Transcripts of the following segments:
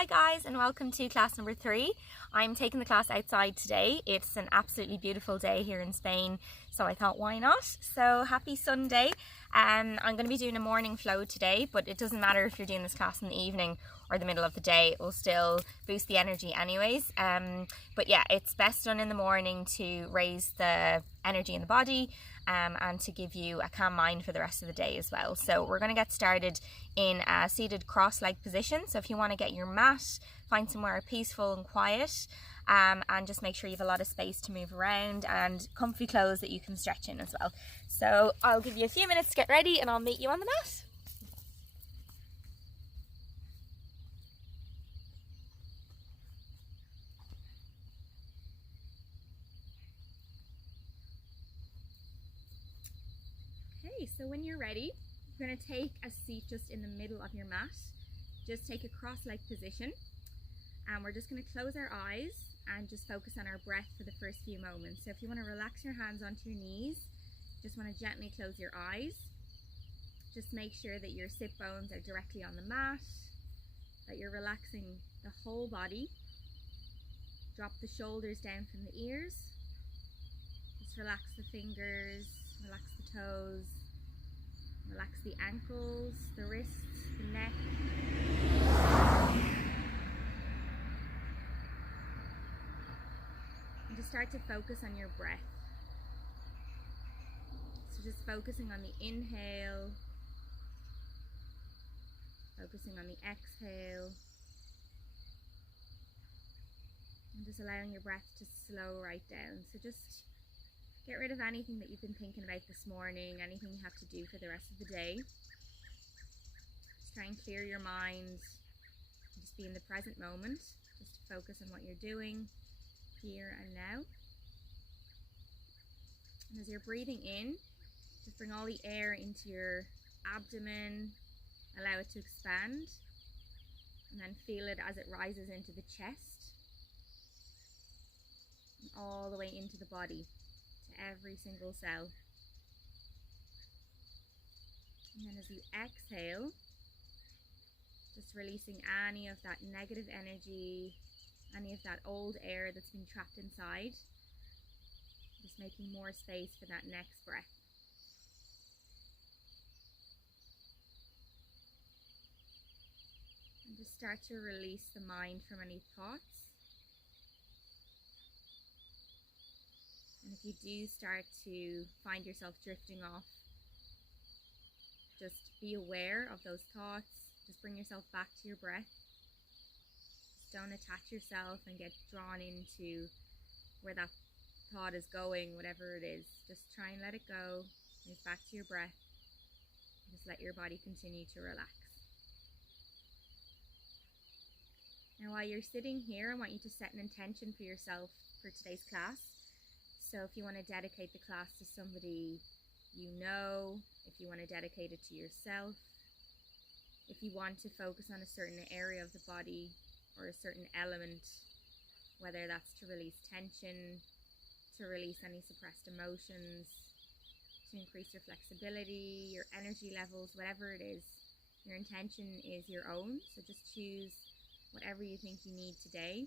Hi guys, and welcome to class number 3. I'm taking the class outside today. It's an absolutely beautiful day here in Spain, so I thought why not? So happy Sunday. I'm going to be doing a morning flow today, but it doesn't matter if you're doing this class in the evening or the middle of the day. It will still boost the energy anyways. But yeah, it's best done in the morning to raise the energy in the body and to give you a calm mind for the rest of the day as well. So we're going to get started in a seated cross-legged position. So if you want to get your mat, find somewhere peaceful and quiet, and just make sure you have a lot of space to move around and comfy clothes that you can stretch in as well. So I'll give you a few minutes to get ready and I'll meet you on the mat. Okay, so when you're ready, you're going to take a seat just in the middle of your mat. Just take a cross-legged position, and we're just going to close our eyes and just focus on our breath for the first few moments. So if you want to relax your hands onto your knees, just want to gently close your eyes. Just make sure that your sit bones are directly on the mat, that you're relaxing the whole body. Drop the shoulders down from the ears. Just relax the fingers, relax the toes, relax the ankles, the wrists, the neck. And just start to focus on your breath. So just focusing on the inhale, focusing on the exhale, and just allowing your breath to slow right down. So just get rid of anything that you've been thinking about this morning, anything you have to do for the rest of the day. Just try and clear your mind, and just be in the present moment, just to focus on what you're doing here and now. And as you're breathing in, just bring all the air into your abdomen, allow it to expand, and then feel it as it rises into the chest, and all the way into the body, to every single cell. And then as you exhale, just releasing any of that negative energy, any of that old air that's been trapped inside, just making more space for that next breath. And just start to release the mind from any thoughts. And if you do start to find yourself drifting off, just be aware of those thoughts. Just bring yourself back to your breath. Just don't attach yourself and get drawn into where that thought is going, whatever it is. Just try and let it go. Move back to your breath. Just let your body continue to relax. Now while you're sitting here, I want you to set an intention for yourself for today's class. So if you want to dedicate the class to somebody you know, if you want to dedicate it to yourself, if you want to focus on a certain area of the body or a certain element, whether that's to release tension, to release any suppressed emotions, to increase your flexibility, your energy levels, whatever it is, your intention is your own. So just choose whatever you think you need today.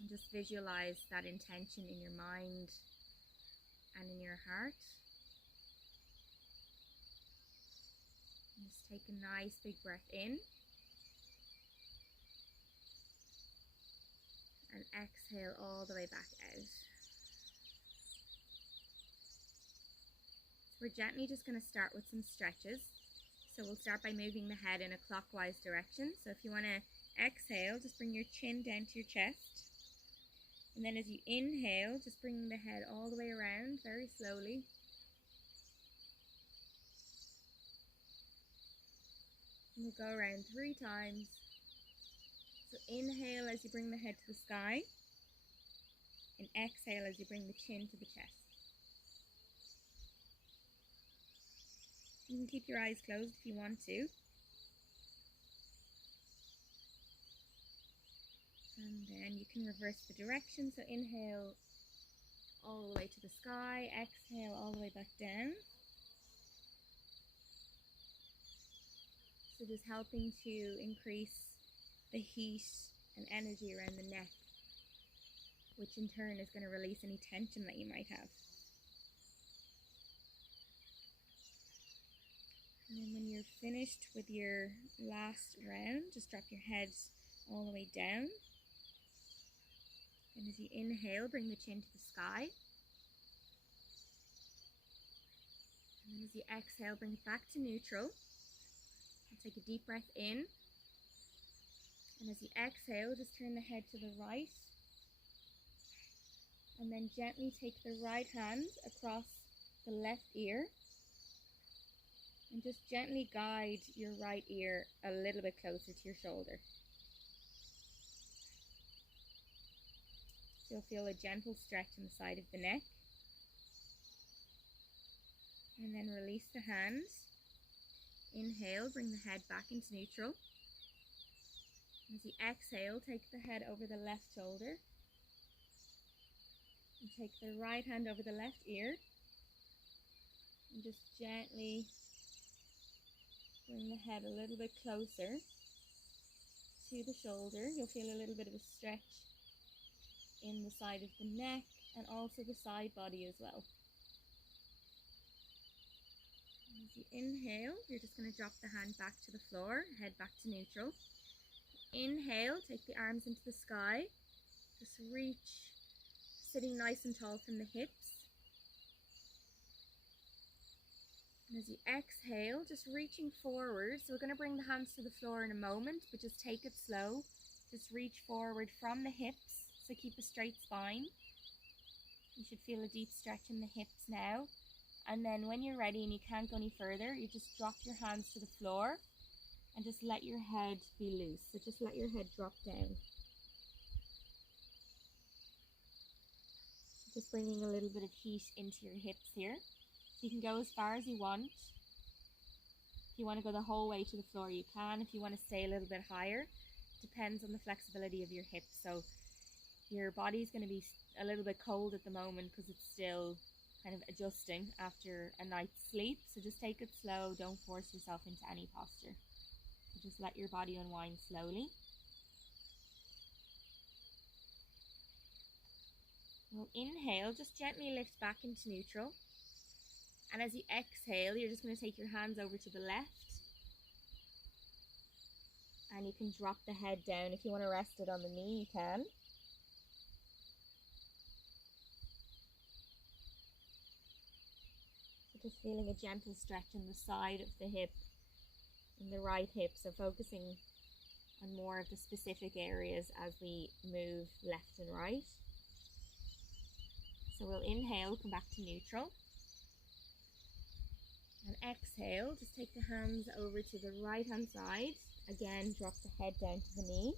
And just visualize that intention in your mind and in your heart. And just take a nice big breath in. And exhale all the way back out. We're gently just going to start with some stretches. So we'll start by moving the head in a clockwise direction. So if you want to exhale, just bring your chin down to your chest. And then as you inhale, just bring the head all the way around very slowly. And we'll go around 3 times. So inhale as you bring the head to the sky. And exhale as you bring the chin to the chest. You can keep your eyes closed if you want to. And then you can reverse the direction. So inhale all the way to the sky, exhale all the way back down. So just helping to increase the heat and energy around the neck, which in turn is going to release any tension that you might have. And then when you're finished with your last round, just drop your head all the way down. And as you inhale, bring the chin to the sky. And then as you exhale, bring it back to neutral. And take a deep breath in. And as you exhale, just turn the head to the right. And then gently take the right hand across the left ear. And just gently guide your right ear a little bit closer to your shoulder. So you'll feel a gentle stretch in the side of the neck. And then release the hand. Inhale, bring the head back into neutral. As you exhale, take the head over the left shoulder. And take the right hand over the left ear. And just gently bring the head a little bit closer to the shoulder. You'll feel a little bit of a stretch in the side of the neck and also the side body as well. And as you inhale, you're just going to drop the hand back to the floor, head back to neutral. Inhale, take the arms into the sky. Just reach, sitting nice and tall from the hips. And as you exhale, just reaching forward. So we're going to bring the hands to the floor in a moment, but just take it slow. Just reach forward from the hips, so keep a straight spine. You should feel a deep stretch in the hips now. And then when you're ready and you can't go any further, you just drop your hands to the floor and just let your head be loose. So just let your head drop down. So just bringing a little bit of heat into your hips here. So you can go as far as you want. If you want to go the whole way to the floor, you can. If you want to stay a little bit higher, depends on the flexibility of your hips. So your body's going to be a little bit cold at the moment because it's still kind of adjusting after a night's sleep. So just take it slow. Don't force yourself into any posture. So just let your body unwind slowly. Well, inhale, just gently lift back into neutral. And as you exhale, you're just going to take your hands over to the left. And you can drop the head down. If you want to rest it on the knee, you can. So just feeling a gentle stretch in the side of the hip, in the right hip. So focusing on more of the specific areas as we move left and right. So we'll inhale, come back to neutral. And exhale, just take the hands over to the right hand side. Again, drop the head down to the knee.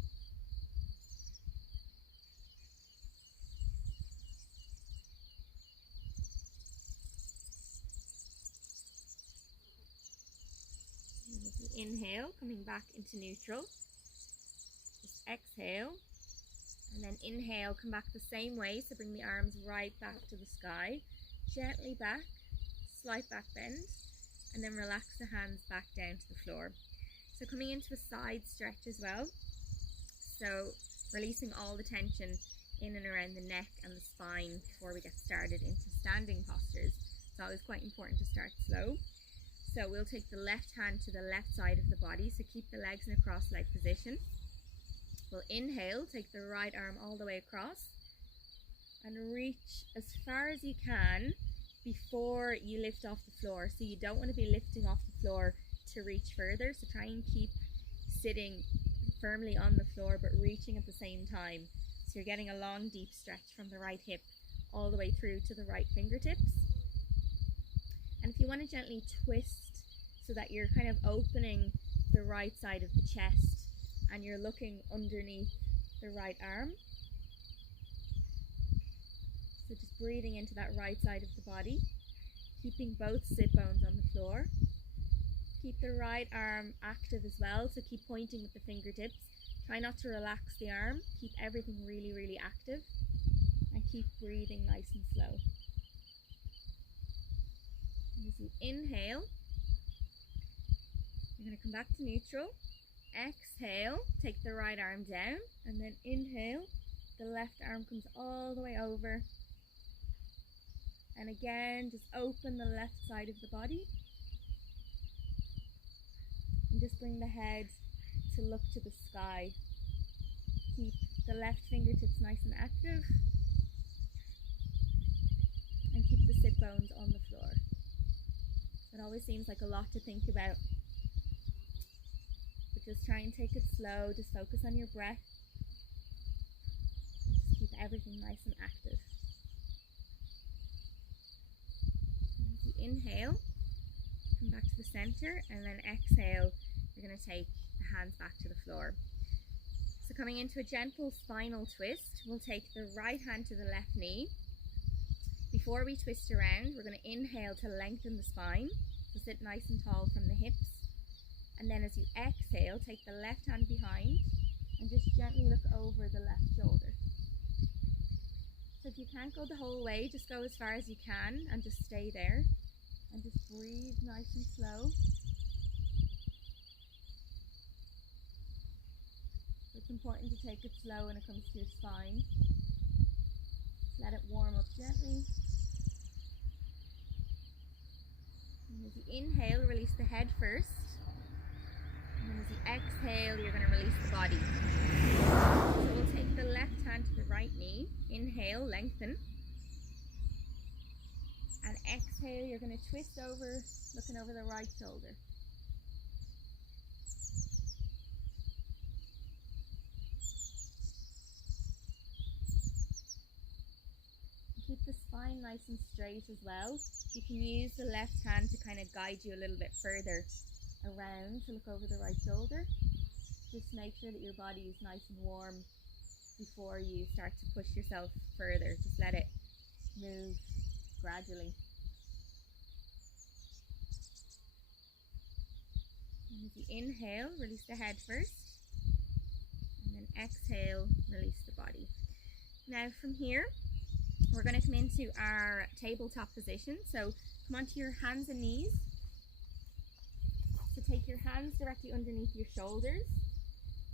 And as you inhale, coming back into neutral. Just exhale. And then inhale, come back the same way. So bring the arms right back to the sky. Gently back, slight back bend. And then relax the hands back down to the floor. So coming into a side stretch as well. So releasing all the tension in and around the neck and the spine before we get started into standing postures. It's always quite important to start slow. So we'll take the left hand to the left side of the body. So keep the legs in a cross-leg position. We'll inhale, take the right arm all the way across and reach as far as you can before you lift off the floor. So you don't want to be lifting off the floor to reach further. So try and keep sitting firmly on the floor but reaching at the same time. So you're getting a long deep stretch from the right hip all the way through to the right fingertips. And if you want to gently twist so that you're kind of opening the right side of the chest and you're looking underneath the right arm. So just breathing into that right side of the body, keeping both sit bones on the floor. Keep the right arm active as well, so keep pointing with the fingertips. Try not to relax the arm, keep everything really, really active, and keep breathing nice and slow. And as you inhale, You're going to come back to neutral. Exhale, take the right arm down, and then inhale, the left arm comes all the way over. And again, just open the left side of the body. And just bring the head to look to the sky. Keep the left fingertips nice and active. And keep the sit bones on the floor. It always seems like a lot to think about. But just try and take it slow. Just focus on your breath. Just keep everything nice and active. And as you inhale, come back to the center, and then exhale, you're going to take the hands back to the floor. So coming into a gentle spinal twist, we'll take the right hand to the left knee. Before we twist around, we're going to inhale to lengthen the spine, so sit nice and tall from the hips. And then as you exhale, take the left hand behind and just gently look over the left shoulder. So if you can't go the whole way, just go as far as you can and just stay there. And just breathe nice and slow. It's important to take it slow when it comes to your spine. Let it warm up gently. And as you inhale, release the head first. And then as you exhale, you're going to release the body. So we'll take the left hand to the right knee. Inhale, lengthen. And exhale, you're going to twist over, looking over the right shoulder. Keep the spine nice and straight as well. You can use the left hand to kind of guide you a little bit further around to look over the right shoulder. Just make sure that your body is nice and warm before you start to push yourself further. Just let it move gradually. And as you inhale, release the head first. And then exhale, release the body. Now from here, we're going to come into our tabletop position. So come onto your hands and knees. So take your hands directly underneath your shoulders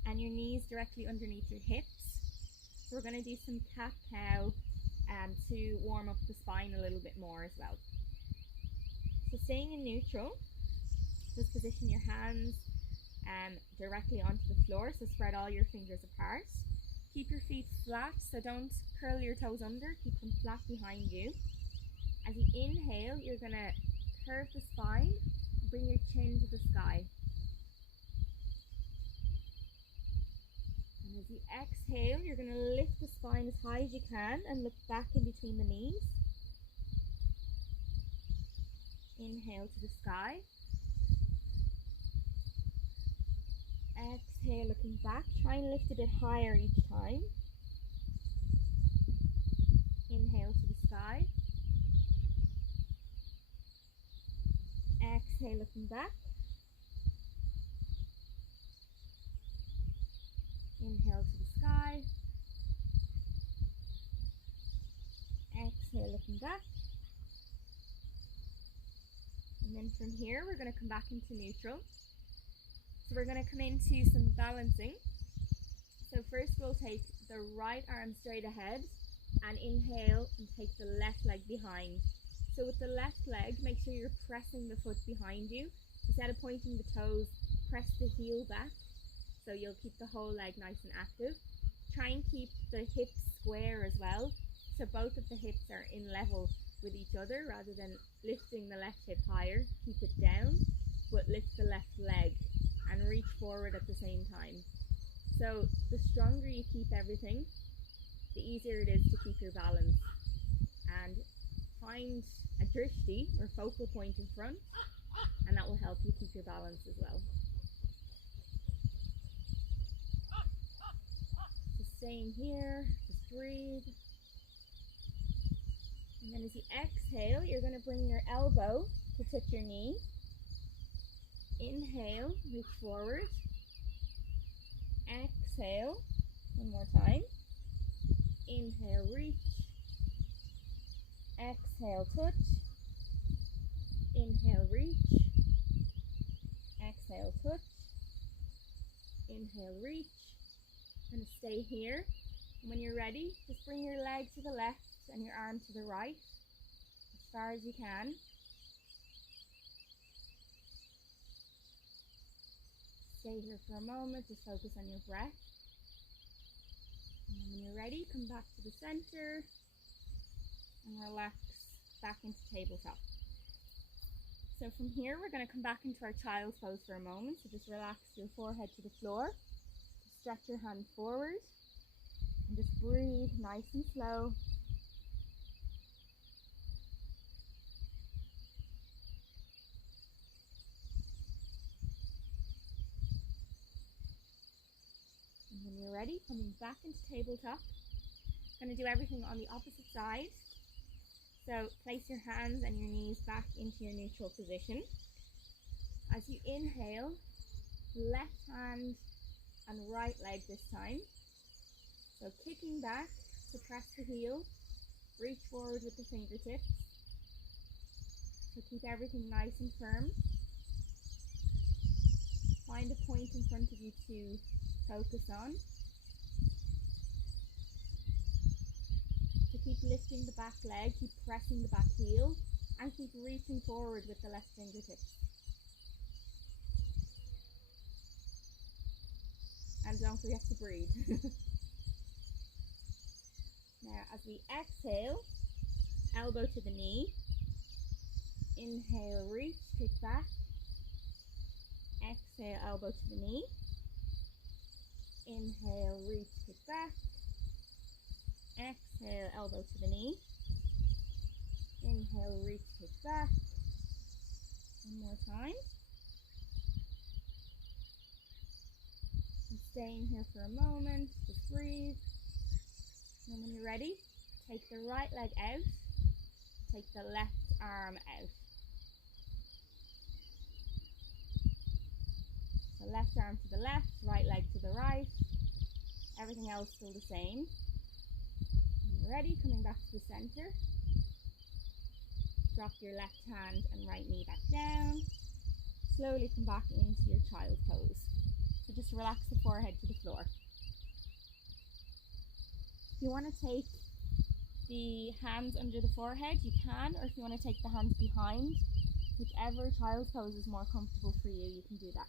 and your knees directly underneath your hips. So we're going to do some cat-cow to warm up the spine a little bit more as well. So staying in neutral, just position your hands directly onto the floor. So spread all your fingers apart. Keep your feet flat, so don't curl your toes under, keep them flat behind you. As you inhale, you're going to curve the spine, bring your chin to the sky. And as you exhale, you're going to lift the spine as high as you can and look back in between the knees. Inhale to the sky. Exhale, looking back. Try and lift a bit higher each time. Inhale to the sky. Exhale, looking back. Inhale to the sky. Exhale, looking back. And then from here, we're going to come back into neutral. So we're going to come into some balancing. So first we'll take the right arm straight ahead and inhale and take the left leg behind. So with the left leg, make sure you're pressing the foot behind you. Instead of pointing the toes, press the heel back so you'll keep the whole leg nice and active. Try and keep the hips square as well, so both of the hips are in level with each other rather than lifting the left hip higher. Keep it down, but lift the left leg and reach forward at the same time. So the stronger you keep everything, the easier it is to keep your balance. And find a drishti or focal point in front, and that will help you keep your balance as well. So staying here, just breathe. And then as you exhale, you're going to bring your elbow to touch your knee. Inhale, reach forward. Exhale, one more time. Inhale, reach. Exhale, touch. Inhale, reach. Exhale, touch. Inhale, reach. Kind of stay here. And when you're ready, just bring your leg to the left and your arm to the right, as far as you can. Stay here for a moment, just focus on your breath. And then when you're ready, come back to the center and relax back into tabletop. So from here, we're going to come back into our child's pose for a moment. So just relax your forehead to the floor. Stretch your hand forward and just breathe nice and slow. And when you're ready, coming back into tabletop. Going to do everything on the opposite side. So place your hands and your knees back into your neutral position. As you inhale, left hand and right leg this time. So kicking back to press the heel, reach forward with the fingertips. So keep everything nice and firm. Find a point in front of you to focus on. So keep lifting the back leg, keep pressing the back heel, and keep reaching forward with the left fingertips. And don't forget to breathe. Now, as we exhale, elbow to the knee. Inhale, reach, kick back. Exhale, elbow to the knee. Inhale, reach, kick back. Exhale, elbow to the knee. Inhale, reach, kick back. One more time. And staying here for a moment, just breathe. And when you're ready, take the right leg out, take the left arm out. So left arm to the left, right leg to the right, everything else still the same. When you're ready, coming back to the center, drop your left hand and right knee back down, slowly come back into your child's pose. So just relax the forehead to the floor. If you want to take the hands under the forehead, you can, or if you want to take the hands behind, whichever child's pose is more comfortable for you, you can do that.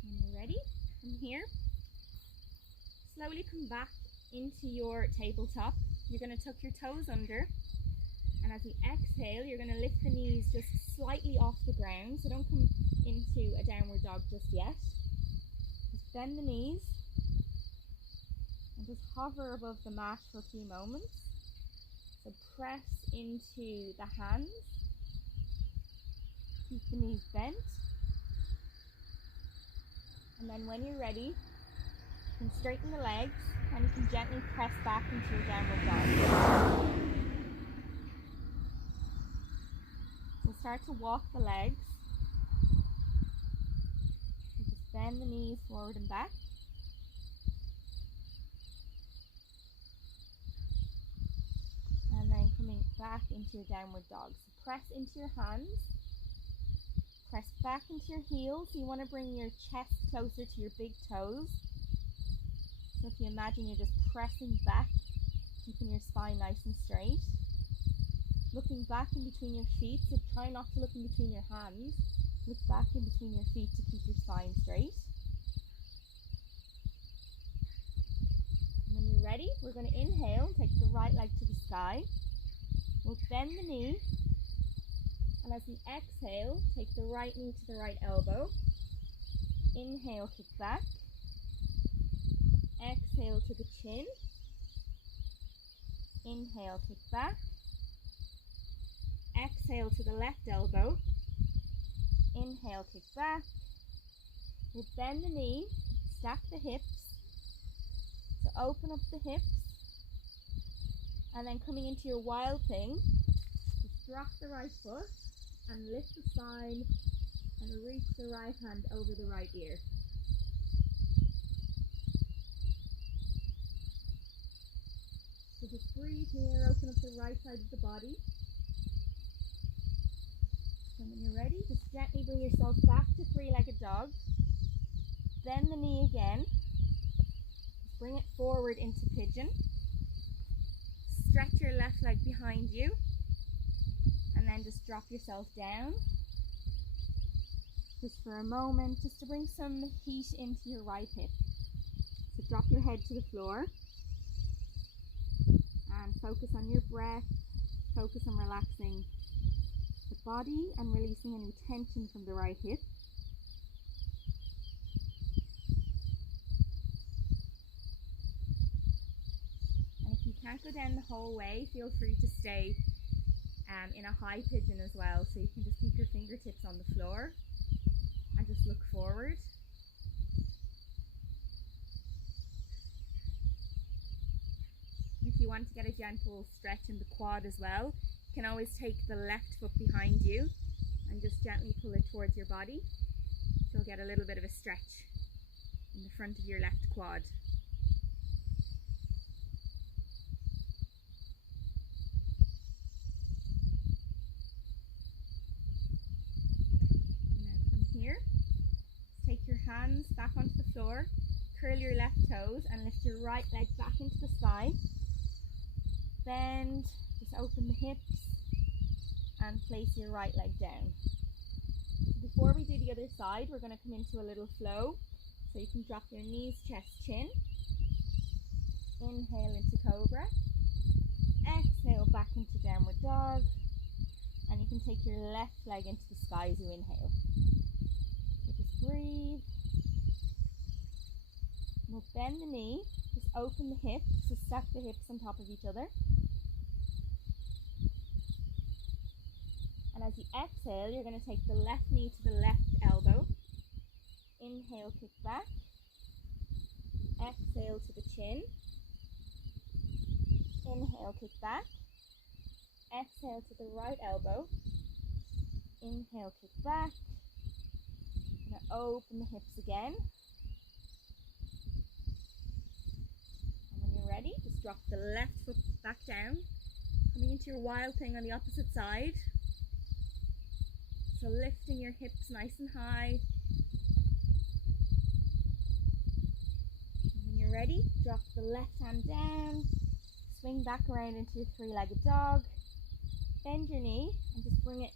When you're ready, from here, slowly come back into your tabletop. You're going to tuck your toes under. And as you exhale, you're going to lift the knees just slightly off the ground. So don't come into a downward dog just yet. Just bend the knees and just hover above the mat for a few moments. So press into the hands. Keep the knees bent. And then when you're ready, you can straighten the legs and you can gently press back into your downward dog. Start to walk the legs. So just bend the knees forward and back. And then coming back into your downward dog. So press into your hands. Press back into your heels. So you want to bring your chest closer to your big toes. So if you imagine you're just pressing back, keeping your spine nice and straight. Looking back in between your feet, so try not to look in between your hands. Look back in between your feet to keep your spine straight. And when you're ready, we're going to inhale, take the right leg to the sky. We'll bend the knee. And as we exhale, take the right knee to the right elbow. Inhale, kick back. Exhale to the chin. Inhale, kick back. Exhale to the left elbow. Inhale, kick back. We'll bend the knee, stack the hips. So open up the hips. And then coming into your wild thing, just drop the right foot and lift the spine and reach the right hand over the right ear. So just breathe here, open up the right side of the body. And when you're ready, just gently bring yourself back to three-legged dog. Bend the knee again. Just bring it forward into pigeon. Stretch your left leg behind you. And then just drop yourself down. Just for a moment, just to bring some heat into your right hip. So drop your head to the floor. And focus on your breath. Focus on relaxing the body and releasing any tension from the right hip. And if you can't go down the whole way, feel free to stay in a high pigeon as well. So you can just keep your fingertips on the floor and just look forward. If you want to get a gentle stretch in the quad as well, you can always take the left foot behind you and just gently pull it towards your body. So you'll get a little bit of a stretch in the front of your left quad. And now from here, take your hands back onto the floor, curl your left toes and lift your right leg back into the sky. Bend, just open the hips and place your right leg down. Before we do the other side, we're going to come into a little flow. So you can drop your knees, chest, chin. Inhale into cobra. Exhale back into downward dog. And you can take your left leg into the sky as you inhale. So just breathe. We'll bend the knee, just open the hips, so stack the hips on top of each other. And as you exhale, you're going to take the left knee to the left elbow. Inhale, kick back. Exhale to the chin. Inhale, kick back. Exhale to the right elbow. Inhale, kick back. Now open the hips again. And when you're ready, just drop the left foot back down. Coming into your wild thing on the opposite side. So lifting your hips nice and high. And when you're ready, drop the left hand down. Swing back around into your three-legged dog. Bend your knee and just bring it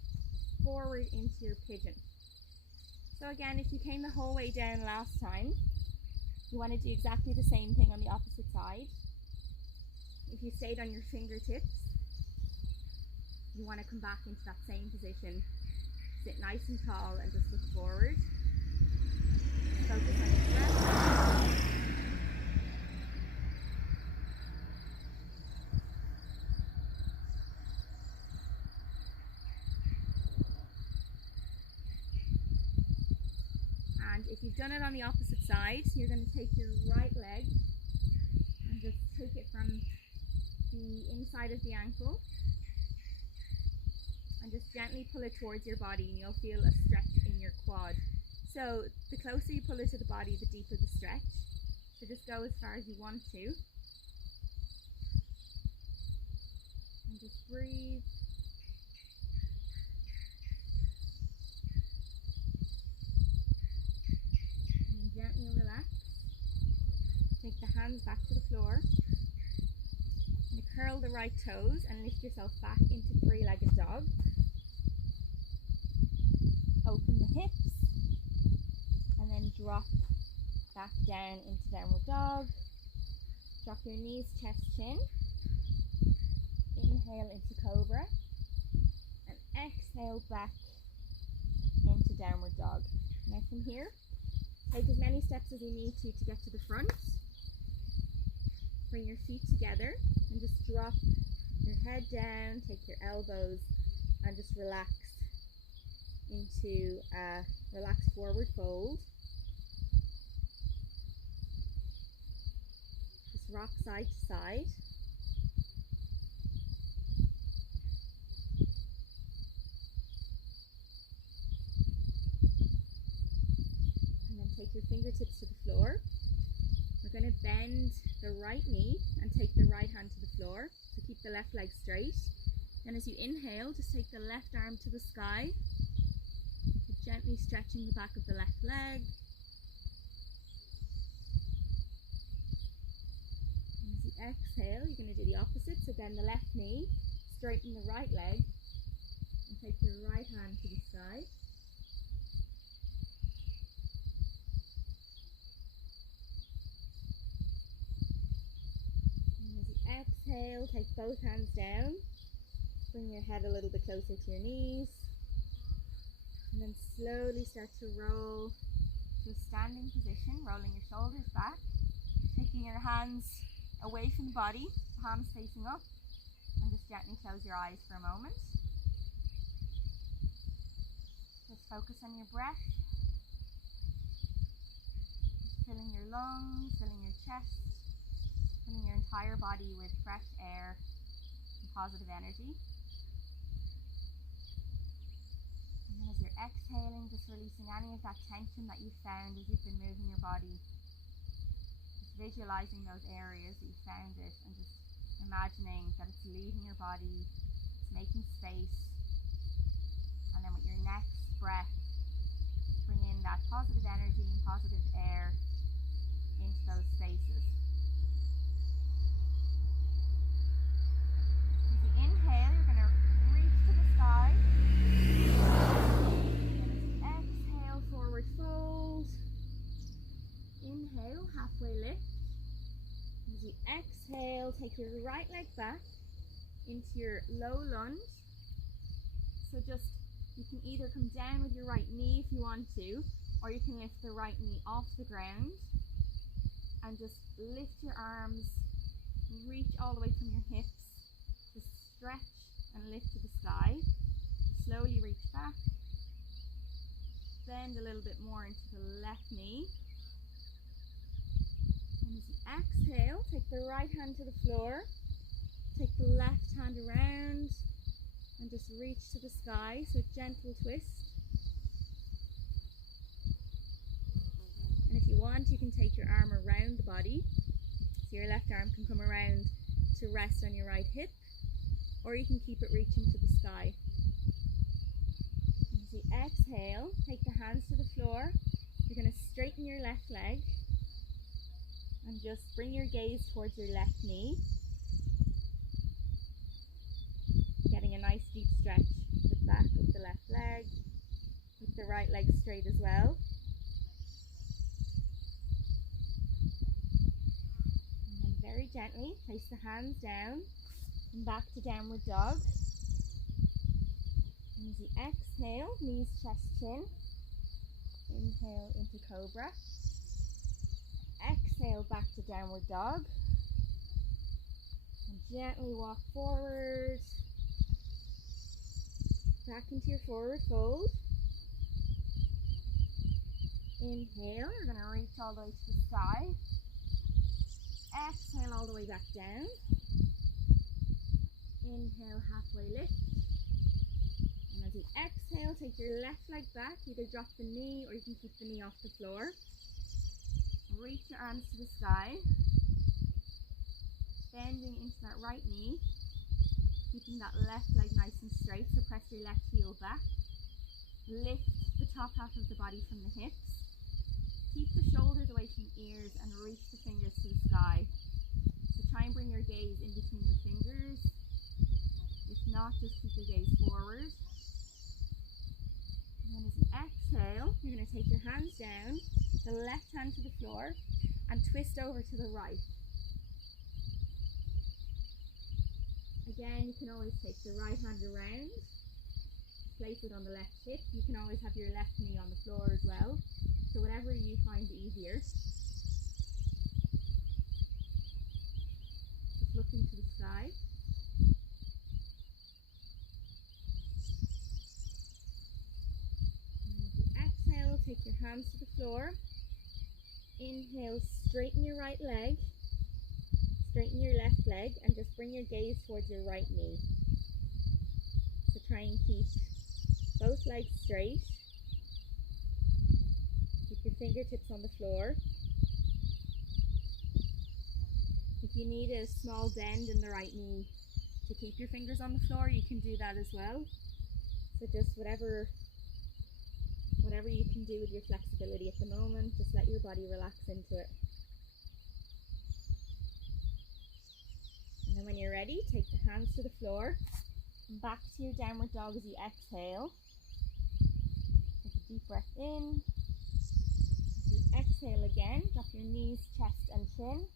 forward into your pigeon. So again, if you came the whole way down last time, you want to do exactly the same thing on the opposite side. If you stayed on your fingertips, you want to come back into that same position. Sit nice and tall and just look forward. Focus on your breath. And if you've done it on the opposite side, you're going to take your right leg and just take it from the inside of the ankle and just gently pull it towards your body, and you'll feel a stretch in your quad. So the closer you pull it to the body, the deeper the stretch. So just go as far as you want to. And just breathe. And gently relax. Take the hands back to the floor. And curl the right toes and lift yourself back into three-legged dog. Open the hips and then drop back down into downward dog. Drop your knees, chest, chin. Inhale into cobra and exhale back into downward dog. Now from here, take as many steps as you need to get to the front. Bring your feet together and just drop your head down, take your elbows and just relax into a relaxed forward fold. Just rock side to side. And then take your fingertips to the floor. We're going to bend the right knee and take the right hand to the floor. keep the left leg straight. Then as you inhale, just take the left arm to the sky, gently stretching the back of the left leg. And as you exhale, you're going to do the opposite. So bend the left knee, straighten the right leg, and take the right hand to the sky. And as you exhale, take both hands down. Bring your head a little bit closer to your knees. And then slowly start to roll to a standing position, rolling your shoulders back, taking your hands away from the body, palms facing up, and just gently close your eyes for a moment. Just focus on your breath, just filling your lungs, filling your chest, filling your entire body with fresh air and positive energy. And then as you're exhaling, just releasing any of that tension that you've found as you've been moving your body. Just visualizing those areas that you found it and just imagining that it's leaving your body, it's making space. And then with your next breath, bring in that positive energy and positive air into those spaces. As you inhale, you're going to reach to the sky. Exhale, forward fold. Inhale, halfway lift. As you exhale, take your right leg back into your low lunge. So you can either come down with your right knee if you want to, or you can lift the right knee off the ground and just lift your arms, reach all the way from your hips, just stretch and lift to the sky. Slowly reach back. Bend a little bit more into the left knee. And as you exhale, take the right hand to the floor. Take the left hand around and just reach to the sky. So a gentle twist. And if you want, you can take your arm around the body. So your left arm can come around to rest on your right hip, or you can keep it reaching to the sky. As you exhale, take the hands to the floor. You're going to straighten your left leg and just bring your gaze towards your left knee. Getting a nice deep stretch to the back of the left leg. Keep the right leg straight as well. And then very gently place the hands down and back to downward dog. And as you exhale, knees, chest, chin. Inhale into cobra. Exhale back to downward dog. And gently walk forward. Back into your forward fold. Inhale, you're going to reach all the way to the sky. Exhale all the way back down. Inhale, halfway lift. And as you exhale, take your left leg back. Either drop the knee or you can keep the knee off the floor. Reach your arms to the sky. Bending into that right knee. Keeping that left leg nice and straight. So press your left heel back. Lift the top half of the body from the hips. Keep the shoulders away from the ears and reach the fingers to the sky. So try and bring your gaze in between your fingers. If not, just keep your gaze forward. And then as you exhale, you're going to take your hands down, the left hand to the floor, and twist over to the right. Again, you can always take the right hand around, place it on the left hip. You can always have your left knee on the floor as well. So whatever you find easier. Just looking to the sky. And as you exhale, take your hands to the floor. Inhale, straighten your right leg. Straighten your left leg and just bring your gaze towards your right knee. So try and keep both legs straight. Keep your fingertips on the floor. If you need a small bend in the right knee, to keep your fingers on the floor, you can do that as well. So just whatever you can do with your flexibility at the moment, just let your body relax into it. And then when you're ready, take the hands to the floor and back to your downward dog as you exhale. Take a deep breath in. As you exhale again, drop your knees, chest and chin.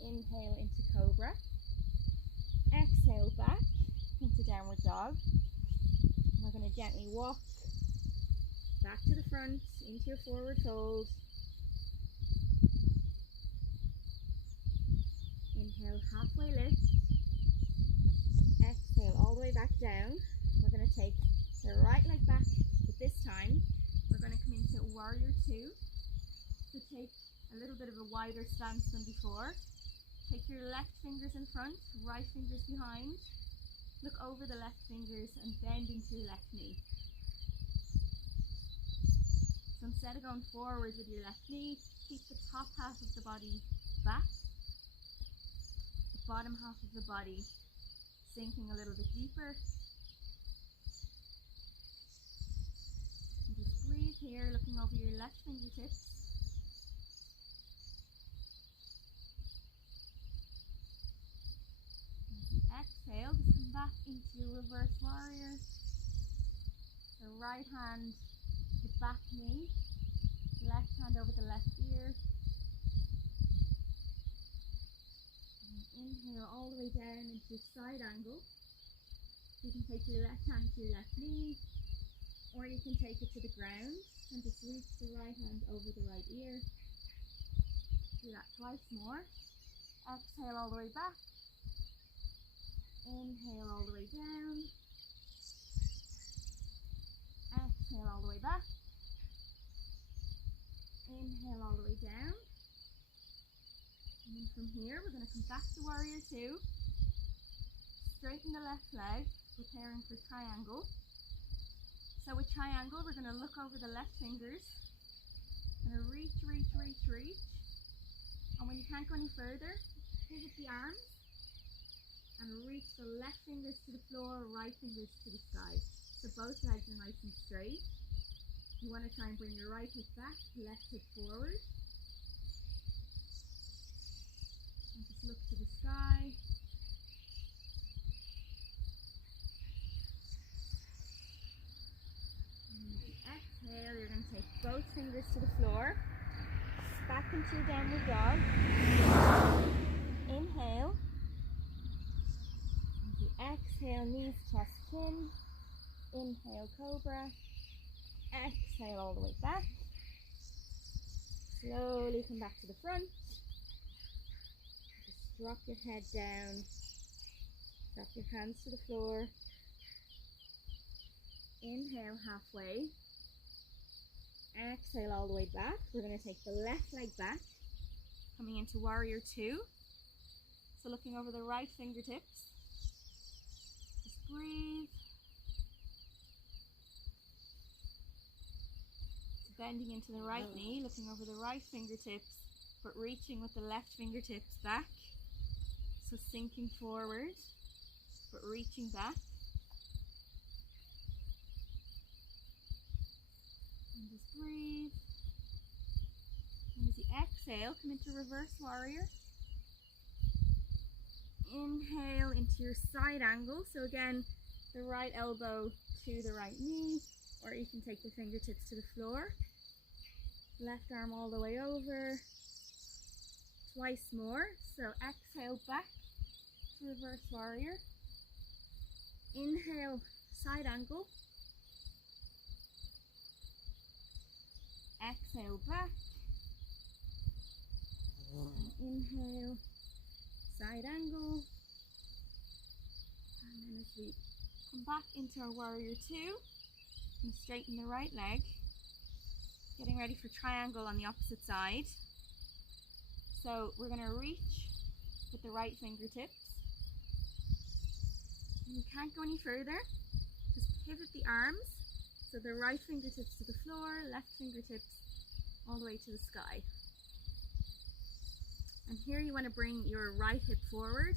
Inhale into cobra. Exhale back into downward dog. And we're going to gently walk back to the front into your forward fold. Inhale, halfway lift. Exhale all the way back down. We're going to take the right leg back, but this time we're going to come into warrior two. So take a little bit of a wider stance than before. Take your left fingers in front, right fingers behind. Look over the left fingers and bend into your left knee. So instead of going forward with your left knee, keep the top half of the body back, the bottom half of the body sinking a little bit deeper. And just breathe here, looking over your left fingertips. Exhale, just come back into your reverse warrior. The right hand, the back knee, left hand over the left ear. And inhale all the way down into your side angle. You can take your left hand to your left knee, or you can take it to the ground and just reach the right hand over the right ear. Do that twice more. Exhale all the way back. Inhale all the way down. Exhale all the way back. Inhale all the way down. And then from here we're going to come back to warrior two. Straighten the left leg, preparing for triangle. So with triangle we're going to look over the left fingers. Going to reach, reach, reach, reach. And when you can't go any further, pivot the arms. And reach the left fingers to the floor, right fingers to the sky. So both legs are nice and straight. You want to try and bring your right hip back, left hip forward. And just look to the sky. And exhale, you're going to take both fingers to the floor. Back into your downward dog. Inhale. Exhale, knees, chest, chin. Inhale, cobra. Exhale all the way back. Slowly come back to the front. Just drop your head down. Drop your hands to the floor. Inhale halfway. Exhale all the way back. We're going to take the left leg back, coming into warrior two. So looking over the right fingertips. Breathe. So bending into the right knee, looking over the right fingertips, but reaching with the left fingertips back. So sinking forward, but reaching back. And just breathe. And as you exhale, come into reverse warrior. Inhale into your side angle. So again, the right elbow to the right knee, or you can take the fingertips to the floor. Left arm all the way over. Twice more. So exhale back to reverse warrior. Inhale, side angle. Exhale back. And inhale, side angle. And then as we come back into our warrior two, and straighten the right leg, getting ready for triangle on the opposite side. So we're going to reach with the right fingertips. And you can't go any further, just pivot the arms. So the right fingertips to the floor, left fingertips all the way to the sky. And here you want to bring your right hip forward,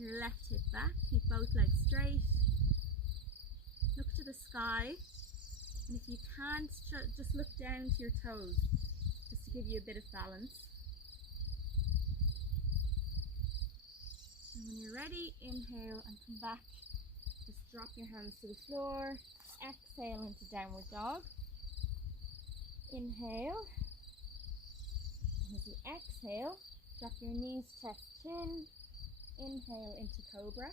your left hip back, keep both legs straight, look to the sky, and if you can't, just look down to your toes, just to give you a bit of balance. And when you're ready, inhale and come back, just drop your hands to the floor, exhale into downward dog, inhale, and as you exhale, drop your knees, chest, chin, inhale into cobra,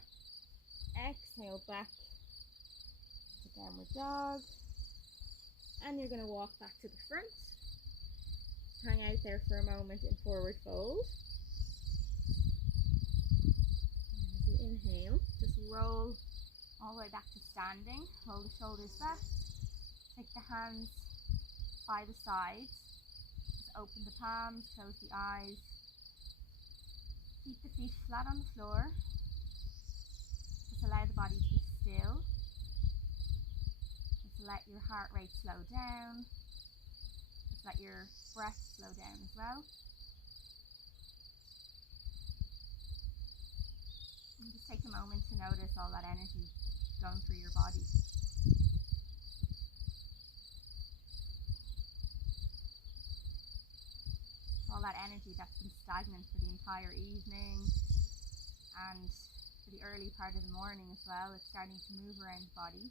exhale back to downward dog, and you're going to walk back to the front, hang out there for a moment in forward fold, and as you inhale, just roll all the way back to standing, roll the shoulders back, take the hands by the sides, just open the palms, close the eyes, keep the feet flat on the floor, just allow the body to be still, just let your heart rate slow down, just let your breath slow down as well, and just take a moment to notice all that energy going through your body. All that energy that's been stagnant for the entire evening and for the early part of the morning as well, it's starting to move around the body.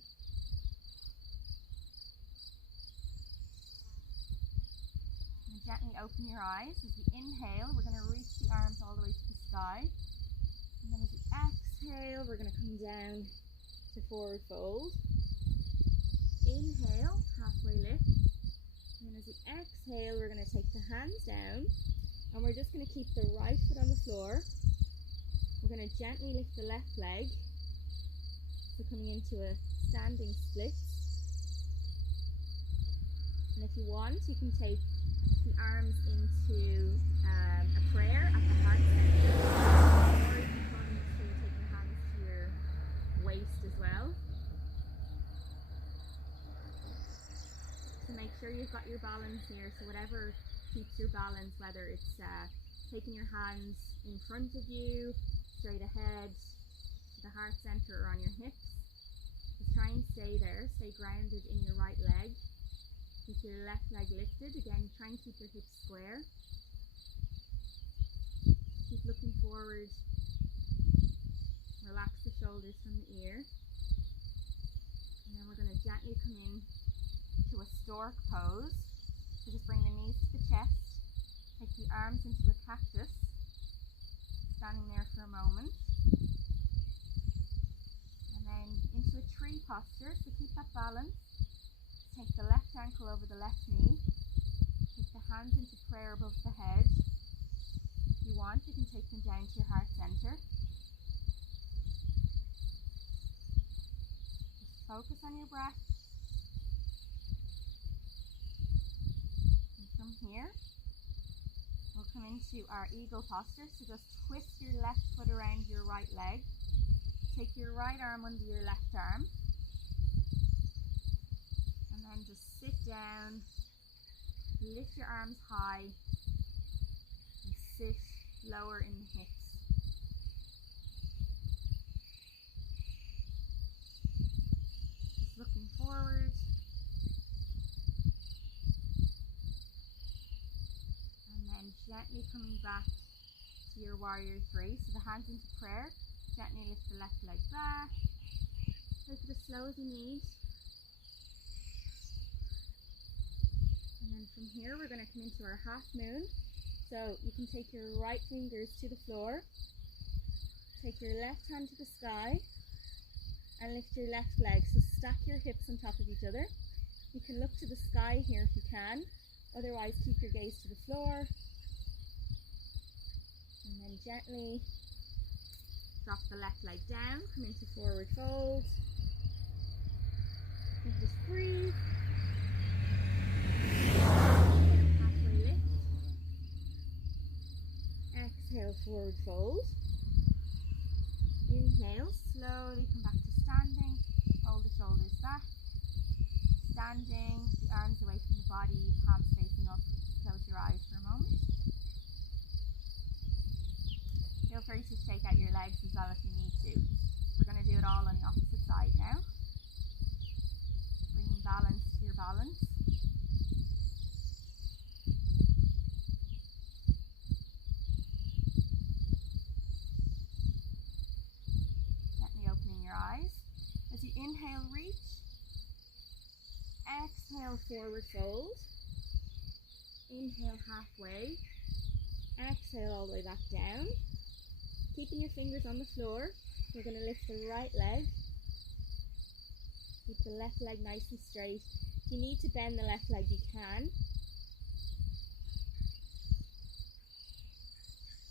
And gently open your eyes. As we inhale, we're going to reach the arms all the way to the sky. And then as we exhale, we're going to come down to forward fold. Inhale, halfway lift. And as we exhale, we're going to take the hands down and we're just going to keep the right foot on the floor. We're going to gently lift the left leg, so coming into a standing split. And if you want, you can take the arms into a prayer at the heart center, or you can come to take your hands to your waist as well. To make sure you've got your balance here, so whatever keeps your balance, whether it's taking your hands in front of you, straight ahead, to the heart center or on your hips, just try and stay there, stay grounded in your right leg. Keep your left leg lifted, again try and keep your hips square. Keep looking forward, relax the shoulders from the ear, and then we're going to gently come in to a stork pose. So just bring the knees to the chest, take the arms into a cactus, standing there for a moment, and then into a tree posture, so keep that balance. Take the left ankle over the left knee, take the hands into prayer above the head. If you want, you can take them down to your heart center. Just focus on your breath. From here, we'll come into our eagle posture, so just twist your left foot around your right leg, take your right arm under your left arm, and then just sit down, lift your arms high, and sit lower in the hips. Just looking forward. Gently coming back to your warrior three, so the hands into prayer, gently lift the left leg back, take it as slow as you need, and then from here we're going to come into our half moon. So you can take your right fingers to the floor, take your left hand to the sky and lift your left leg, so stack your hips on top of each other. You can look to the sky here if you can, otherwise keep your gaze to the floor. And then gently drop the left leg down, come into forward fold, and just breathe. Halfway lift. Exhale, forward fold. Inhale, slowly come back to standing, roll the shoulders back. Standing, the arms away from the body, palms facing up, close your eyes for a moment. Feel free to shake out your legs as well if you inhale, reach. Exhale, forward fold. Inhale, halfway. Exhale, all the way back down. Keeping your fingers on the floor. We're going to lift the right leg. Keep the left leg nice and straight. If you need to bend the left leg, you can.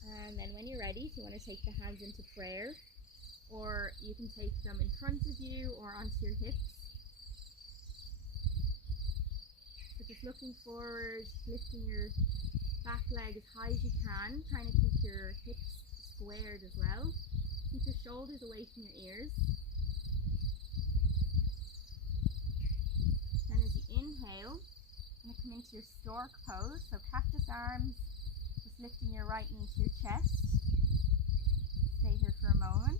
And then when you're ready, if you want to take the hands into prayer, or you can take them in front of you or onto your hips. So just looking forward, lifting your back leg as high as you can, trying to keep your hips squared as well. Keep your shoulders away from your ears. Then as you inhale, you're going to come into your stork pose, so cactus arms, just lifting your right knee to your chest. Stay here for a moment.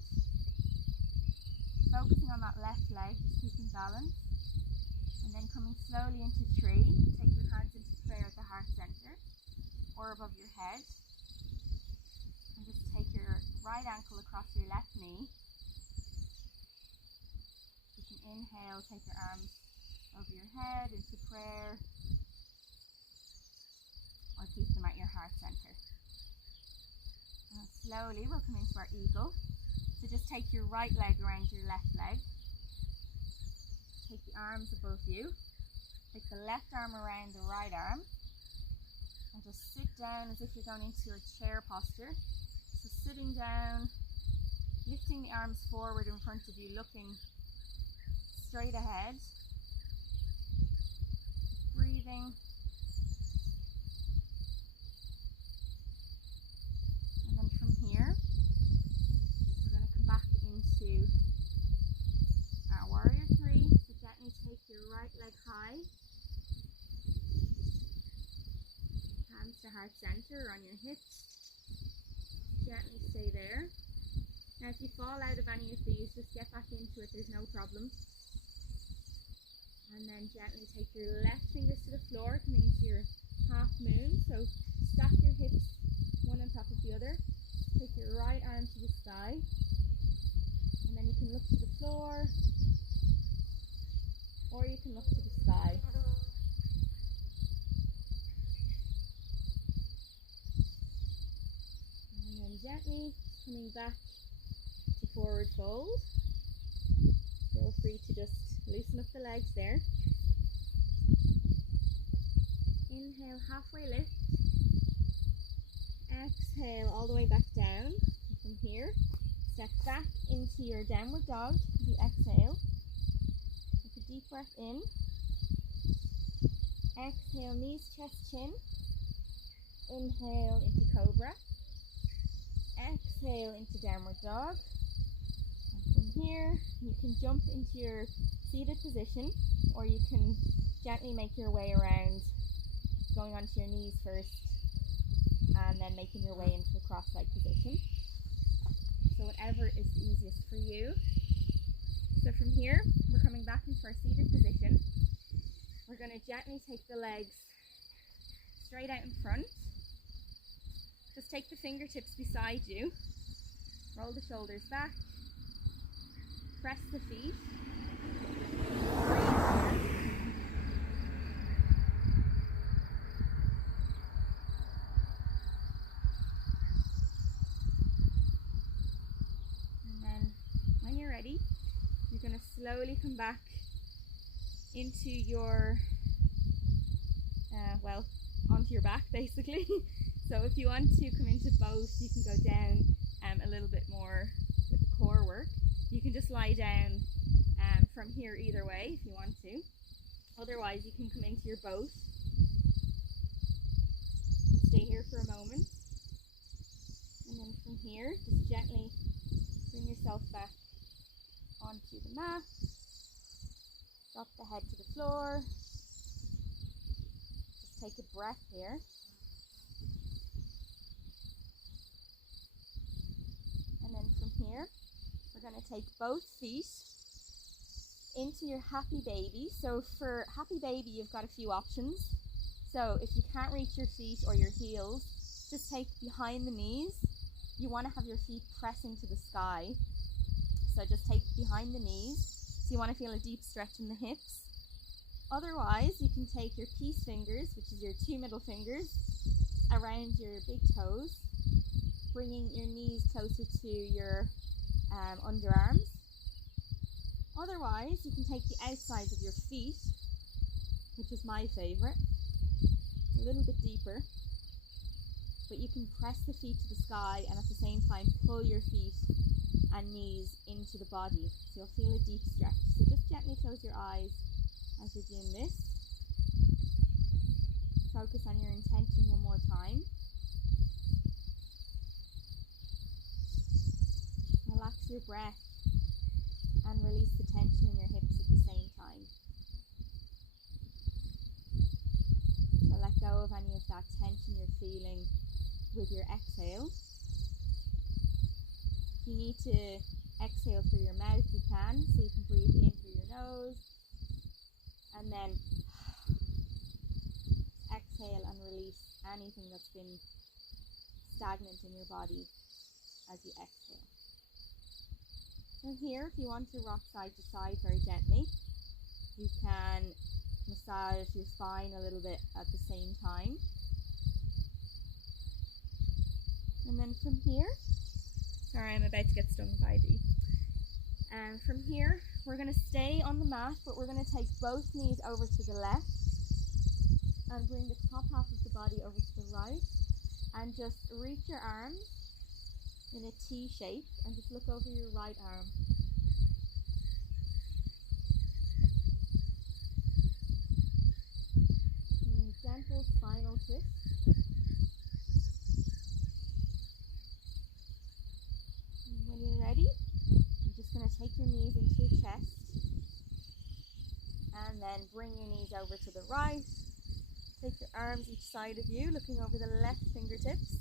Focusing on that left leg, just keeping balance. And then coming slowly into tree. Take your hands into prayer at the heart center or above your head. And just take your right ankle across your left knee. You can inhale, take your arms over your head into prayer, or keep them at your heart center. And slowly we'll come into our eagle. So just take your right leg around your left leg. Take the arms above you. Take the left arm around the right arm. And just sit down as if you're going into a chair posture. So sitting down, lifting the arms forward in front of you, looking straight ahead. Just breathing. And then from here, we're going to come back into our warrior three. So gently take your right leg high. Hands to heart center on your hips. Gently stay there. Now if you fall out of any of these, just get back into it, there's no problem. And then gently take your left fingers to the floor, coming into your half moon. So stack your hips one on top of the other. Take your right arm to the sky. And then you can look to the floor, or you can look to the sky. And then gently coming back to forward fold. Feel free to just loosen up the legs there. Inhale, halfway lift. Exhale all the way back down. And from here, step back into your downward dog. As you exhale, take a deep breath in. Exhale, knees, chest, chin. Inhale into cobra. Exhale into downward dog. And from here, you can jump into your seated position, or you can gently make your way around, going onto your knees first, and then making your way into a cross-leg position. So whatever is the easiest for you. So from here, we're coming back into our seated position. We're going to gently take the legs straight out in front. Just take the fingertips beside you. Roll the shoulders back. Press the feet. And then when you're ready, you're going to slowly come back into your, onto your back basically. So if you want to come into both, you can go down a little bit more with the core work. You can just lie down from here either way if you want to. Otherwise, you can come into your boat. Stay here for a moment. And then from here, just gently bring yourself back onto the mat. Drop the head to the floor. Just take a breath here. And then from here, we're going to take both feet into your happy baby. So for happy baby, you've got a few options. So if you can't reach your feet or your heels, just take behind the knees. You want to have your feet pressing to the sky. So just take behind the knees. So you want to feel a deep stretch in the hips. Otherwise, you can take your peace fingers, which is your 2 middle fingers, around your big toes, bringing your knees closer to your underarms. Otherwise, you can take the outsides of your feet, which is my favourite, a little bit deeper, but you can press the feet to the sky and at the same time pull your feet and knees into the body. So you'll feel a deep stretch. So just gently close your eyes as you're doing this. Focus on your intention one more time. Relax your breath and release the tension in your hips at the same time. So let go of any of that tension you're feeling with your exhale. If you need to exhale through your mouth, you can. So you can breathe in through your nose and then exhale and release anything that's been stagnant in your body as you exhale. From here, if you want to rock side to side very gently, you can massage your spine a little bit at the same time. And then from here, sorry, I'm about to get stung by a bee. And from here, we're going to stay on the mat, but we're going to take both knees over to the left and bring the top half of the body over to the right and just reach your arms in a T shape and just look over your right arm. And gentle spinal twist. And when you're ready, you're just going to take your knees into your chest and then bring your knees over to the right. Take your arms each side of you, looking over the left fingertips.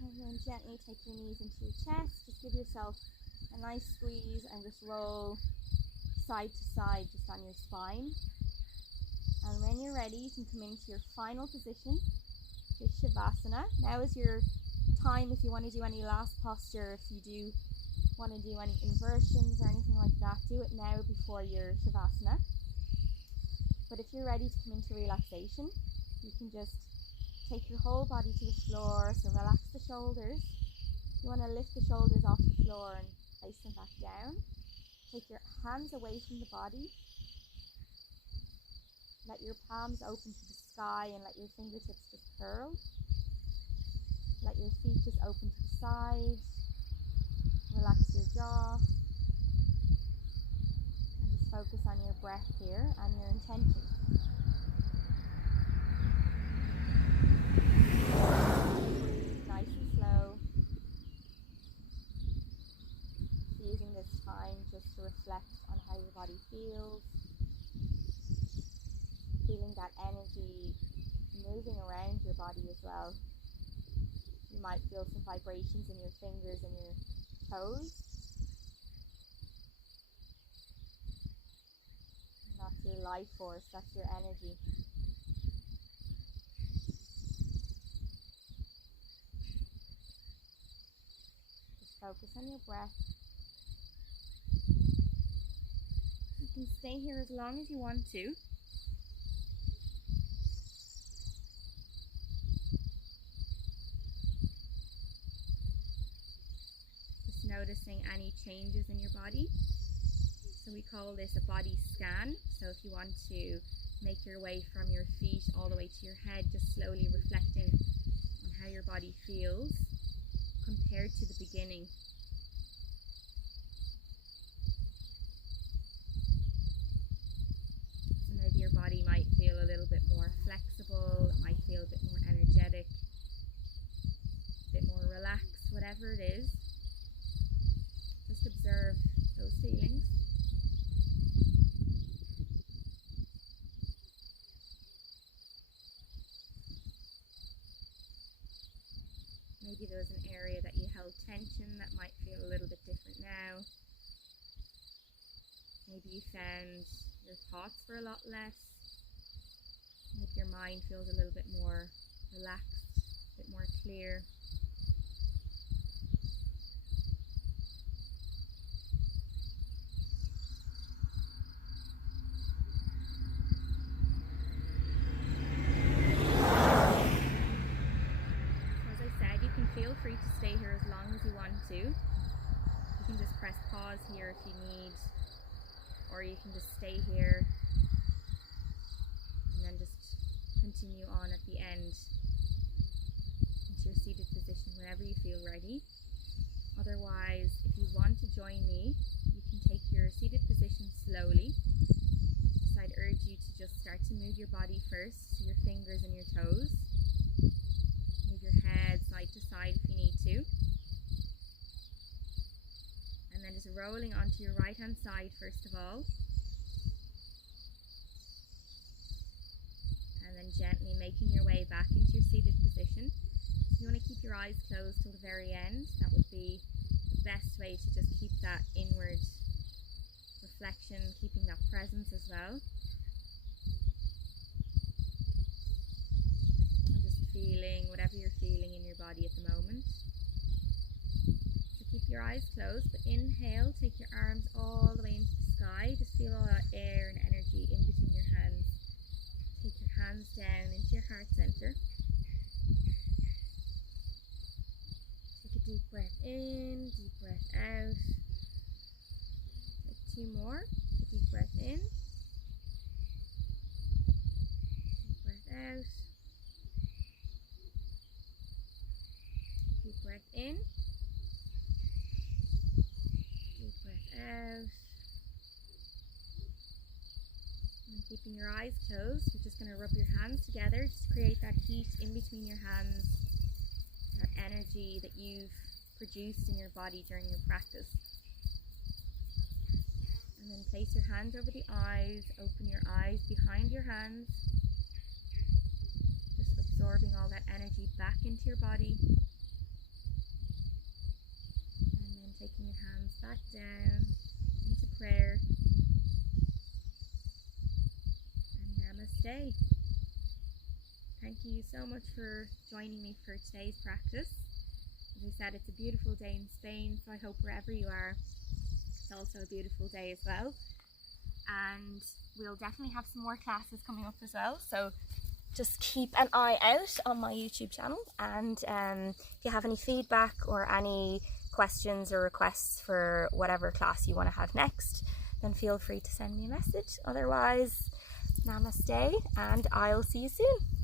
And then gently take your knees into your chest. Just give yourself a nice squeeze and just roll side to side just on your spine. And when you're ready, you can come into your final position, to Shavasana. Now is your time if you want to do any last posture, if you do want to do any inversions or anything like that, do it now before your Shavasana. But if you're ready to come into relaxation, you can just take your whole body to the floor, so relax the shoulders. You want to lift the shoulders off the floor and place them back down. Take your hands away from the body. Let your palms open to the sky and let your fingertips just curl. Let your feet just open to the side. Relax your jaw. And just focus on your breath here and your intention. Nice and slow. Using this time just to reflect on how your body feels. Feeling that energy moving around your body as well. You might feel some vibrations in your fingers and your toes. And that's your life force, that's your energy. Just focus on your breath. You can stay here as long as you want to. Noticing any changes in your body. So we call this a body scan. So if you want to make your way from your feet all the way to your head, just slowly reflecting on how your body feels compared to the beginning. So maybe your body might feel a little bit more flexible, it might feel a bit more energetic, a bit more relaxed, whatever it is. Just observe those feelings. Maybe there was an area that you held tension that might feel a little bit different now. Maybe you found your thoughts were a lot less. Maybe your mind feels a little bit more relaxed, a bit more clear. Feel free to stay here as long as you want to. You can just press pause here if you need, or you can just stay here and then just continue on at the end into your seated position whenever you feel ready. Otherwise, if you want to join me, you can take your seated position slowly. So I'd urge you to just start to move your body first, so your fingers and your toes. Move your head side to side if you need to. And then just rolling onto your right hand side first of all. And then gently making your way back into your seated position. If you want to keep your eyes closed till the very end, that would be the best way to just keep that inward reflection, keeping that presence as well. Feeling whatever you're feeling in your body at the moment. So keep your eyes closed, but inhale, take your arms all the way into the sky. Just feel all that air and energy in between your hands. Take your hands down into your heart center. Take a deep breath in, deep breath out. Take 2 more. A deep breath in, deep breath out. Deep breath in, deep breath out. And keeping your eyes closed, you're just going to rub your hands together, just create that heat in between your hands, that energy that you've produced in your body during your practice. And then place your hand over the eyes, open your eyes behind your hands, just absorbing all that energy back into your body. Taking your hands back down into prayer. And namaste. Thank you so much for joining me for today's practice. As I said, it's a beautiful day in Spain, so I hope wherever you are, it's also a beautiful day as well. And we'll definitely have some more classes coming up as well, so just keep an eye out on my YouTube channel. And if you have any feedback or any questions or requests for whatever class you want to have next, then feel free to send me a message. Otherwise, namaste, and I'll see you soon.